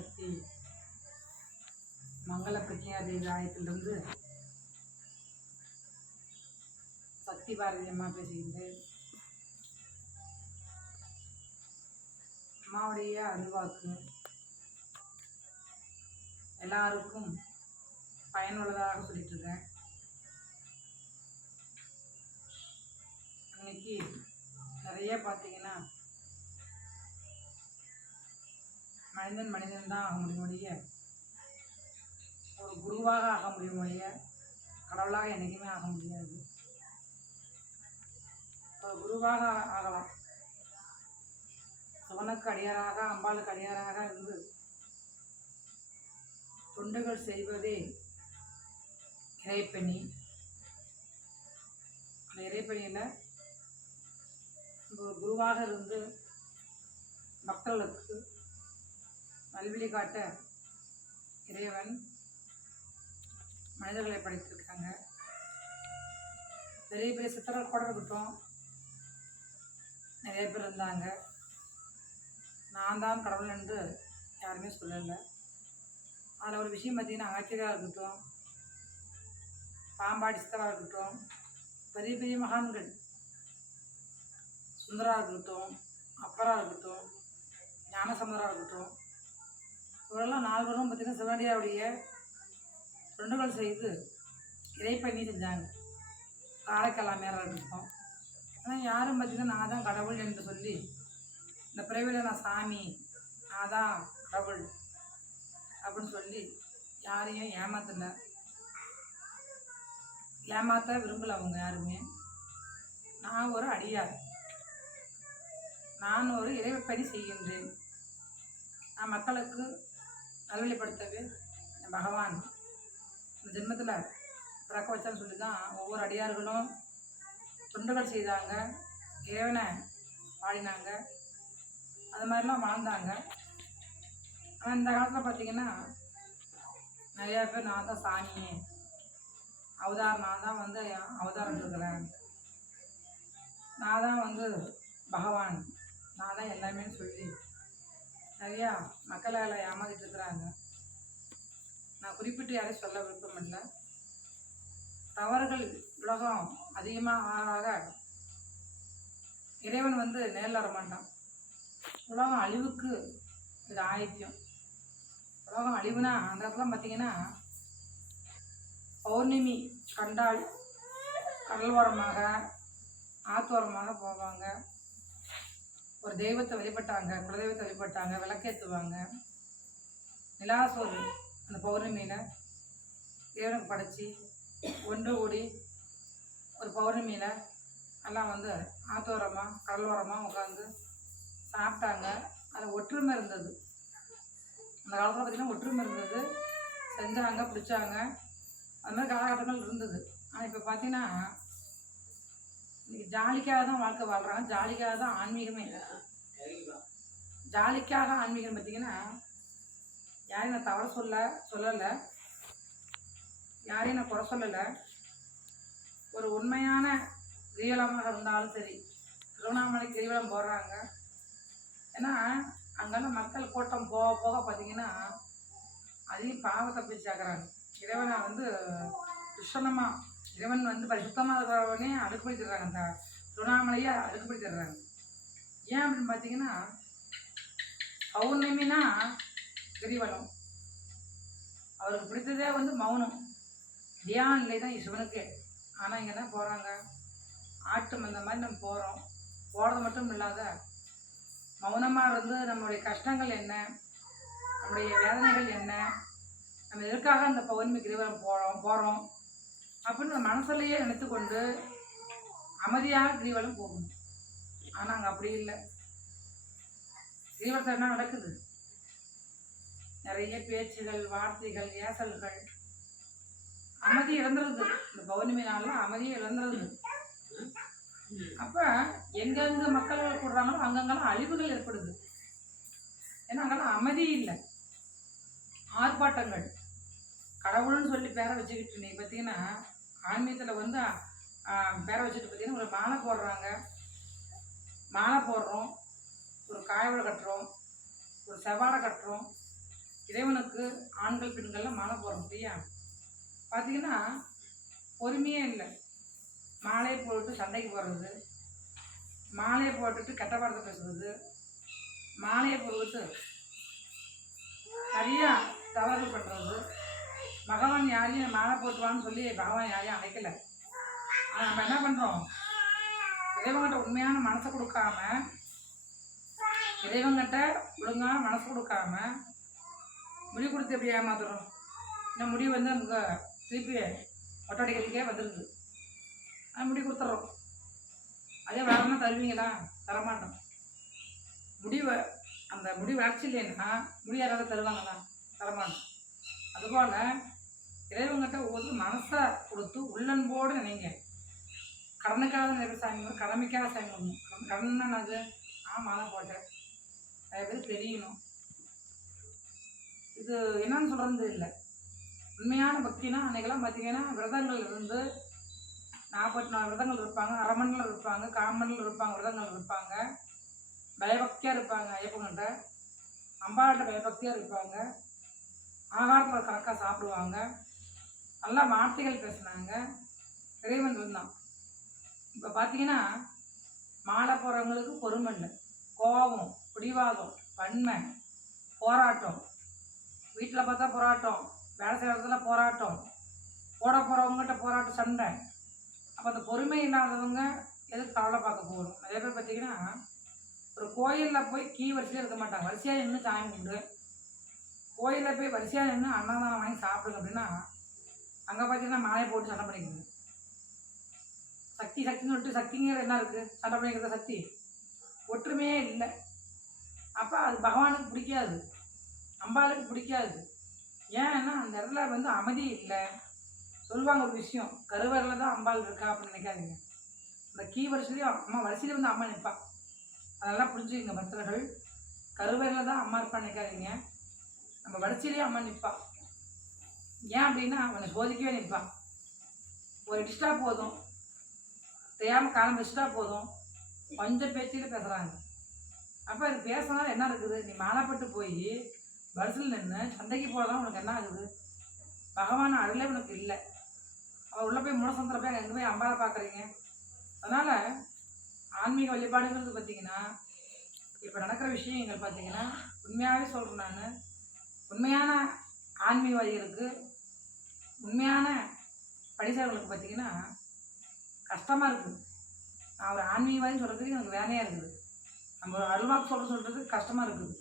சக்தி மங்கள பிரக்ஞாதேவி ஆயத்திலிருந்து சக்தி பாரதி அம்மா பேசுகின்றேன். அம்மாவுடைய அருள்வாக்கு எல்லாருக்கும் பயனுள்ளதாக சொல்லிட்டு இருக்கேன். இன்னைக்கு நிறைய பார்த்தீங்கன்னா மனிதன் தான் ஆக முடியுமுடைய, ஒரு குருவாக ஆக முடியுமுடைய, கடவுளாக என்றைக்குமே ஆக முடியாது. ஒரு குருவாக ஆகலாம், சிவனுக்கு அடியாராக அம்பாளுக்கு அடியாராக இருந்து தொண்டுகள் செய்வதே இறைப்பணி. அந்த இறைப்பணியில் ஒரு குருவாக இருந்து மக்களுக்கு நல்வழி காட்ட இறைவன் மனிதர்களை படைத்திருக்காங்க. பெரிய பெரிய சித்தர்கள் கூட இருக்கட்டும், நிறைய பேர் இருந்தாங்க. நான் தான் கடவுள் என்று யாருமே சொல்லலை. அதில் ஒரு விஷயம் பார்த்தீங்கன்னா, அகத்தியராக இருக்கட்டும், பாம்பாடி சித்தராக இருக்கட்டும், பெரிய பெரிய மகான்கள், சுந்தராக இருக்கட்டும், அப்பராக இருக்கட்டும், ஞானசம்பந்தராக இருக்கட்டும், இவரெல்லாம் 4 பேரும் பார்த்திங்கன்னா சிவனடியாருடைய தொண்டுகள் செய்து இறைப்பணி செஞ்சாங்க. காரைக்கால் மேலே இருக்கட்டும். ஆனால் யாரும் பார்த்திங்கன்னா நான் தான் கடவுள் என்று சொல்லி, இந்த பிறவியில் நான் சாமி, நான் தான் கடவுள் அப்படின்னு சொல்லி யாரையும் ஏமாற்ற விரும்பலை. அவங்க யாருமே நான் ஒரு அடியார், நான் ஒரு இறைப்பணி செய்கின்றேன், நான் மக்களுக்கு நல்வழிப்படுத்தவே பகவான் இந்த ஜென்மத்தில் பிறக்க வச்சான்னு சொல்லி தான் ஒவ்வொரு அடியார்களும் தொண்டுகள் செய்தாங்க, இறைவனை பாடினாங்க, அது மாதிரிலாம் வாழ்ந்தாங்க. ஆனால் இந்த காலத்தில் பார்த்திங்கன்னா நிறையா பேர் நான் தான் சாமி அவதாரம், நான் தான் வந்து அவதாரம் இருக்கிறேன், நான் தான் வந்து பகவான், நான் தான் எல்லாமே சொல்லி நிறையா மக்களால் ஏமாத்திட்டு இருக்கிறாங்க. நான் குறிப்பிட்டு யாரையும் சொல்ல விருப்பம் இல்லை. தவறுகள் உலகம் அதிகமாக ஆக இறைவன் வந்து நேரில் வரமாட்டான். உலகம் அழிவுக்கு இது ஆயித்தியம். உலகம் அழிவுனா அந்த இடத்துல பார்த்திங்கன்னா பௌர்ணமி கண்டால் கடல்வோரமாக ஆத்தோரமாக போவாங்க, ஒரு தெய்வத்தை வழிபட்டாங்க, குலதெய்வத்தை வழிபட்டாங்க, விளக்கேற்றுவாங்க, நிலாசோறு அந்த பௌர்ணமியில் தேவனுக்கு படைச்சி ஒன்று கூடி ஒரு பௌர்ணமியில் எல்லாம் வந்து ஆத்தோரமாக கடலோரமாக உட்காந்து சாப்பிட்டாங்க. அது ஒற்றுமை இருந்தது. அந்த காலத்தில் பார்த்திங்கன்னா ஒற்றுமை இருந்தது, செஞ்சாங்க, பிடிச்சாங்க, அது மாதிரி காலகட்டங்கள் இருந்தது. ஆனால் இப்போ பார்த்திங்கன்னா இன்றைக்கி ஜாலிக்காக தான் வாழ்க்கை வாழ்கிறாங்க, ஜாலிக்காக தான் ஆன்மீகமே இல்லை. ஜாலிக்காக ஆன்மீகம் பார்த்திங்கன்னா யாரையும் நான் தவறு சொல்லலை, யாரையும் நான் குறை சொல்லலை. ஒரு உண்மையான கிரிவலமாக இருந்தாலும் சரி, திருவண்ணாமலை கிரிவலம் போடுறாங்க. ஏன்னா அங்கெல்லாம் மக்கள் கூட்டம் போக போக பார்த்திங்கன்னா அதையும் பாவத்தை போய் சேர்க்குறாங்க. இறைவனை வந்து சுத்தமாக, இறைவன் வந்து பரிசுத்தமாக இருக்கிறவனே அடுக்குப்படுத்திடுறாங்க, அந்த திருவண்ணாமலையை அடுக்குப்படுத்திடுறாங்க. ஏன் அப்படின்னு பார்த்தீங்கன்னா பௌர்ணமினா கிரிவலம், அவருக்கு பிடித்ததே வந்து மௌனம், தியான நிலை தான் சிவனுக்கு. ஆனால் இங்கே தான் போகிறாங்க, ஆட்டு மந்த மாதிரி நம்ம போகிறது மட்டும் இல்லாத மௌனமாக இருந்து நம்மளுடைய கஷ்டங்கள் என்ன, நம்முடைய வேதனைகள் என்ன, நம்ம எதுக்காக அந்த பௌர்ணமி கிரிவலம் போகிறோம் அப்படின்னு மனசுலையே நினைத்து கொண்டு அமைதியாக கிரிவலம் போகணும். ஆனால் அங்கே அப்படி இல்லை. கிரிவலத்தில் என்ன நடக்குது? நிறைய பேச்சுகள், வார்த்தைகள், ஏசல்கள், அமைதி இழந்துருது. இந்த பௌர்ணமி நாளில் அமைதியை இழந்துருது. அப்போ எங்கெங்கே மக்கள் கூடுறாங்களோ அங்கங்கெல்லாம் அழிவுகள் ஏற்படுது. ஏன்னா அங்கெல்லாம் அமைதி இல்லை, ஆர்ப்பாட்டங்கள், கடவுள்னு சொல்லி பேரை வச்சுக்கிட்டு நீ பார்த்தீங்கன்னா ஆன்மீகத்தில் வந்து பேரை வச்சுட்டு பார்த்தீங்கன்னா ஒரு மாலை போடுறாங்க, மாலை போடுறோம், ஒரு காயவடை கட்டுறோம், ஒரு செவ்வாடை கட்டுறோம், இறைவனுக்கு ஆண்கள் பெண்கள்லாம் மாலை போடுறோம் சரியா. பார்த்தீங்கன்னா பொறுமையே இல்லை. மாலையை போட்டு சண்டைக்கு போடுறது, மாலையை போட்டுட்டு கெட்ட வார்த்தை பேசுறது, மாலையை போட்டு நிறையா தவறுகள் பண்ணுறது. பகவான் யாரையும் மாலை போட்டுவான்னு சொல்லி பகவான் யாரையும் அழைக்கலை. ஆனால் நம்ம என்ன பண்ணுறோம், இறைவங்கிட்ட உண்மையான மனசை கொடுக்காம, இறைவங்கிட்ட ஒழுங்கான மனசு கொடுக்காம முடி கொடுத்து எப்படி ஏமாத்துறோம். இந்த முடி வந்து நமக்கு திருப்பி ஒட்டடிக்கிறதுக்கே வந்துடுது. அது முடி கொடுத்துட்றோம். அதே வேறன்னா தருவீங்களா? தரமாட்டோம். அந்த முடி வளர்ச்சி இல்லைன்னா முடி யாராவது தருவாங்களா? தரமாட்டோம். அதுபோல் இறைவங்கிட்ட ஒவ்வொரு மனசை கொடுத்து உள்ளன்போடு நினைங்க. கடனுக்காக நிறைய சாமி வரும், கடமைக்காக சாமி வரணும். கடன் அது மாலை போட்டேன் நிறைய பேர் தெரியணும். இது என்னன்னு சொல்கிறது இல்லை. உண்மையான பக்தினா அன்றைக்கெல்லாம் பார்த்தீங்கன்னா விரதங்கள் இருந்து 44 விரதங்கள் இருப்பாங்க, அரை மணியில் இருப்பாங்க, காமணில் இருப்பாங்க, விரதங்கள் இருப்பாங்க, பயபக்தியாக இருப்பாங்க. ஐயப்பங்கிட்ட அம்பாட்ட பயபக்தியாக இருப்பாங்க. ஆகாரத்தில் கணக்காக சாப்பிடுவாங்க. நல்லா வார்த்தைகள் பேசுனாங்க. இறைவன் இருந்தான். இப்போ பார்த்தீங்கன்னா மாலை போகிறவங்களுக்கு பொறுமை இல்லை, கோபம், பிடிவாதம், வன்மை, போராட்டம். வீட்டில் பார்த்தா போராட்டம், வேலை செய்கிற இடத்துல போராட்டம், போட போகிறவங்ககிட்ட போராட்டம், சண்டை. அப்போ அந்த பொறுமை இல்லாதவங்க எதுக்கு கவலை பார்க்க போகணும். நிறைய பேர் பார்த்தீங்கன்னா ஒரு கோயிலில் போய் வரிசையாக இருக்க மாட்டாங்க. வரிசையாக நின்று சாமி கும்பிடு, கோயிலில் போய் வரிசையாக நின்று அன்னதானம் வாங்கி சாப்பிடுங்க அப்படின்னா அங்கே பார்த்தீங்கன்னா மாலையை போட்டு சண்டை பண்ணிக்கணும். சக்தின்னு சொல்லிட்டு சக்திங்கிற என்ன இருக்குது? சண்டை பண்ணிக்கிறத சக்தி ஒற்றுமையே இல்லை. அப்போ அது பகவானுக்கு பிடிக்காது, அம்பாளுக்கு பிடிக்காது. ஏன்னா அந்த இடத்துல வந்து அமைதி இல்லை. சொல்லுவாங்க ஒரு விஷயம், கருவறையில் தான் அம்பாள் இருக்கா அப்படின்னு நினைக்காதீங்க. இந்த வரிசையிலையும் அம்மா வரிசையில் வந்து அம்மா நிற்பா. அதெல்லாம் புரிஞ்சுக்கிங்க பக்தர்கள். கருவறையில் தான் அம்மா இருப்பான்னு நினைக்காதீங்க. நம்ம வரிசையிலேயே அம்மா நிற்பா. ஏன் அப்படின்னா அவனை சோதிக்கவே நிற்பா. ஒரு டிஸ்டா போதும், தெரியாமல் காலம் வச்சுட்டா போதும், கொஞ்சம் பேச்சில் பேசுகிறாங்க. அப்போ அது பேசினாலும் என்ன இருக்குது? நீ மாலைப்பட்டு போய் வரிசையில் நின்று சந்தைக்கு போகிறதால உனக்கு என்ன ஆகுது? பகவான் அருளே உனக்கு இல்லை. அவள் உள்ளே போய் முடசந்திர போய் எங்கே போய் அம்பாவை பார்க்குறீங்க? அதனால் ஆன்மீக வழிபாடுங்கிறது பார்த்திங்கன்னா இப்போ நடக்கிற விஷயங்கள் பார்த்திங்கன்னா உண்மையாகவே சொல்கிறேன். நான் உண்மையான ஆன்மீகவாதிகளுக்கு, உண்மையான படித்தவர்களுக்கு பார்த்திங்கன்னா கஷ்டமாக இருக்குது. நான் ஒரு ஆன்மீகவாதின்னு சொல்கிறதுக்கு எனக்கு வேலையாக இருக்குது. நம்ம ஒரு அருள்வாக்கு சொல்கிறது கஷ்டமாக இருக்குது.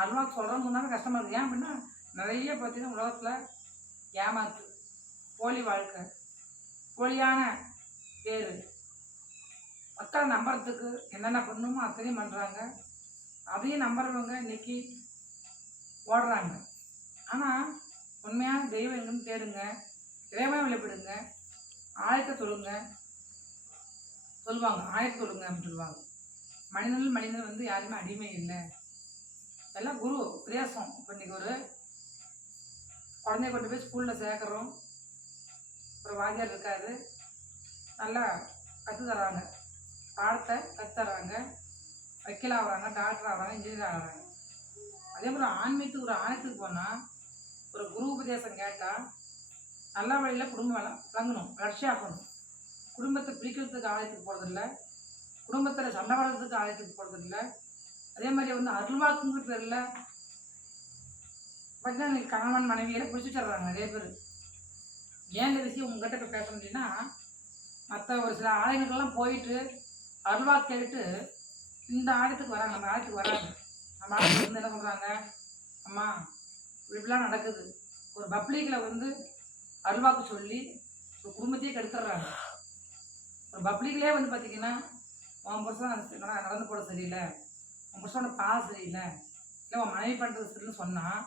அருள்வாக்கு சொல்கிறோன்னு சொன்னாலும் கஷ்டமாக இருக்குது. ஏன் அப்படின்னா நிறைய பார்த்திங்கன்னா உலகத்தில் ஏமாத்து, போலி வாழ்க்கை, போலியான பேர், மக்களை நம்புறதுக்கு என்னென்ன பண்ணணுமோ அத்தனையும் பண்ணுறாங்க. அதையும் நம்புறவங்க இன்றைக்கி ஓடுறாங்க. ஆனால் உண்மையான தெய்வம் எங்கன்னு தேடுங்க, இறைவனை வழிபடுங்க, ஆயத்தை சொல்லுங்க சொல்லுவாங்க, ஆயத்தை சொல்லுங்க அப்படின்னு சொல்லுவாங்க. மனிதன் வந்து யாருமே அடிமை இல்லை, எல்லாம் குரு பிரேசம். இப்போ இன்றைக்கி ஒரு குழந்தைய கொண்டு போய் ஸ்கூலில் சேர்க்குறோம். ஒரு வாத்தியார் இருக்காரு, நல்லா கற்றுத்தராங்க, பாடத்தை கற்றுத்தராங்க, வக்கீல் ஆகிறாங்க, டாக்டர் ஆகிறாங்க, இன்ஜினியர் ஆகிறாங்க. அதே மாதிரி ஆன்மீகத்துக்கு ஒரு ஆயத்துக்கு போனால் ஒரு குரு உபதேசம் கேட்டால் நல்ல வழியில் குடும்பம் வழங்கணும், வளர்ச்சியாகணும். குடும்பத்தை பிரிக்கிறதுக்கு ஆலயத்துக்கு போகிறதில்ல, குடும்பத்தில் சண்டை வளர்கிறதுக்கு ஆலயத்துக்கு போகிறதில்ல. அதே மாதிரி வந்து அருள்வாக்குங்கிற பேரில் பார்த்தீங்கன்னா கணவன் மனைவியெல்லாம் பிடிச்சி வச்சிடுறாங்க நிறைய பேர். ஏன் இந்த விஷயம் உங்கள்கிட்ட இப்போ பேச முடியும்னா, மற்ற ஒரு சில ஆலயங்களுக்கெல்லாம் போயிட்டு அருள்வாக்கு கேட்டு இந்த ஆலயத்துக்கு வராங்க, நம்ம ஆலயத்துக்கு வராங்க. நம்ம ஆலயத்துக்கு வந்து என்ன சொல்கிறாங்க, அம்மா இப்படிலாம் நடக்குது. ஒரு பப்ளிக்கில் வந்து அருள்வாக்கு சொல்லி ஒரு குடும்பத்தையே கெடுத்துடுறாங்க. ஒரு பப்ளிக்லேயே வந்து பார்த்திங்கன்னா உன் புருஷன் நடந்து போட சரியில்லை, உன் புருஷனோட பால் சரியில்லை, இல்லை உன் மனைவி பண்ணுறது சரின்னு சொன்னால்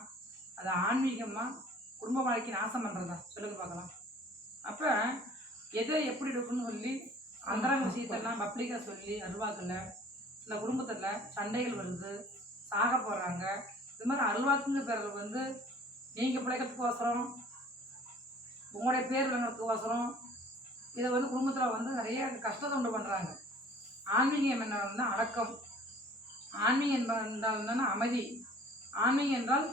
அது ஆன்மீகமாக குடும்ப வாழ்க்கை நாசம் பண்ணுறதா? சொல்லுங்க பார்க்கலாம். அப்போ எதை எப்படி இருக்குன்னு சொல்லி அந்தரங்க விஷயத்தெல்லாம் பப்ளிக்காக சொல்லி அருள்வாக்கில் சில குடும்பத்தில் சண்டைகள் வருது, சாக போகிறாங்க. இது மாதிரி அருள்வாக்குங்கிற பேரில் வந்து நீங்கள் பிழைக்கிறதுக்கோசரம், உங்களுடைய பேர் விளங்குறதுக்கோசரம் இதை வந்து குடும்பத்தில் வந்து நிறைய கஷ்டத்தை உண்டு பண்ணுறாங்க. ஆன்மீகம் என்ன அடக்கம், ஆன்மீகம் என்றால் என்னன்னா அமைதி, ஆன்மீகம் என்றால்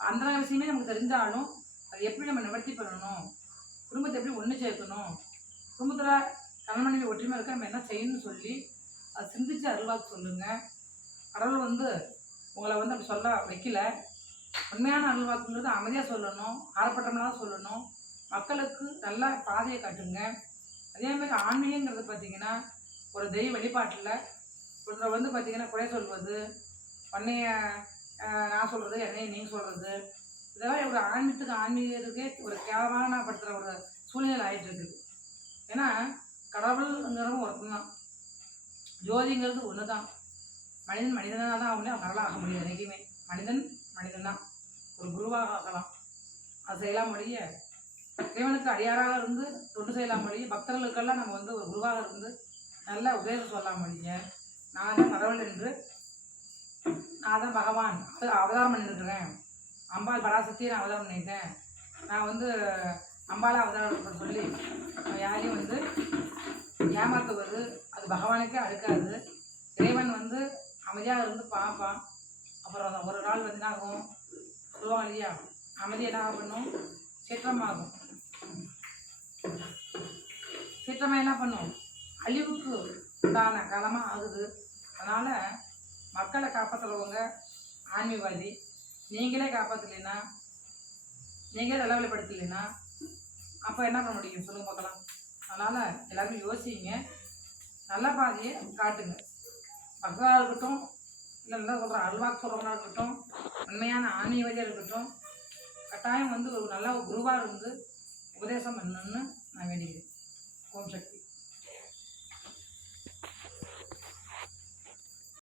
அந்த விஷயமே நமக்கு தெரிஞ்சாலும் அது எப்படி நம்ம நிவர்த்தி பண்ணணும், குடும்பத்தை எப்படி ஒன்று சேர்க்கணும், குடும்பத்தில் கணவன் மனைவி ஒற்றுமை இருக்க நம்ம என்ன செய்யணும்னு சொல்லி அதை சிந்திச்சு அருள்வாக்கு சொல்லுங்கள். கடவுள் வந்து உங்களை வந்து அப்படி சொல்ல வைக்கல. உண்மையான அருள்வாக்குங்கிறது அமைதியாக சொல்லணும், ஆரப்பட்டமெல்லாம் சொல்லணும், மக்களுக்கு நல்ல பாதையை காட்டுங்க. அதேமாதிரி ஆன்மீகங்கிறது பார்த்திங்கன்னா ஒரு தெய்வ வழிபாட்டில் ஒருத்தரை வந்து பார்த்திங்கன்னா குறை சொல்வது, பண்ணைய நான் சொல்கிறது, என்னையை நீங்கள் சொல்கிறது, இதெல்லாம் ஒரு ஆன்மீகத்துக்கே ஒரு கேவலமானப்படுத்துகிற ஒரு சூழ்நிலை ஆகிட்டு இருக்குது. ஏன்னா கடவுளுங்கிறவங்க ஒருத்தன் தான், ஜோதிங்கிறது ஒன்று தான். மனிதன் மனிதனாக தான் அவங்களே கடவுளாக ஆக முடியும். என்றைக்குமே மனிதன் மனிதன் தான், ஒரு குருவாக ஆகலாம், அது செய்யலாம் முடிய, இறைவனுக்கு அடியாராக இருந்து தொண்டு செய்யலாம் முடிய, பக்தர்களுக்கெல்லாம் நம்ம வந்து ஒரு குருவாக இருந்து நல்ல உபதேசம் சொல்லலாம் முடிய. நான் தான் கடவுள் என்று, நான் தான் பகவான் அது அவதாரம் பண்ணியிருக்கிறேன், அம்பாள் பராசக்தியை நான் அவதாரம் பண்ணிட்டேன், நான் வந்து அம்பாளை அவதாரம் சொல்லி யாரையும் வந்து ஏமாற்றுவது அது பகவானுக்கே அடுக்காது. இறைவன் வந்து அமைதியாக இருந்து பார்ப்பான். அப்புறம் ஒரு நாள் வந்து என்ன ஆகும் சொல்லுவாங்க இல்லையா, அமைதி என்ன பண்ணும், சீற்றமாகும். சீற்றமாக என்ன பண்ணும், அழிவுக்கு உண்டான காலமாக ஆகுது. அதனால் மக்களை காப்பாற்றுறவங்க ஆன்மீகவாதி, நீங்களே காப்பாற்றலைன்னா, நீங்களே நிலவலைப்படுத்தலைன்னா அப்போ என்ன பண்ண முடியும் சொல்லுங்க பார்க்கலாம். அதனால் எல்லாருமே யோசிங்க, நல்ல பாதையை காட்டுங்க. பக்தராக இருக்கட்டும், இல்லை நல்லா சொல்கிற அல்வாக்கு சொல்கிறவங்களா இருக்கட்டும், உண்மையான ஆன்மீகவாதியாக இருக்கட்டும், கட்டாயம் வந்து ஒரு நல்ல குருவாக இருந்து உபதேசம் பண்ணணும்னு நான் வேண்டிக்கிறேன். ஓம் சக்தி.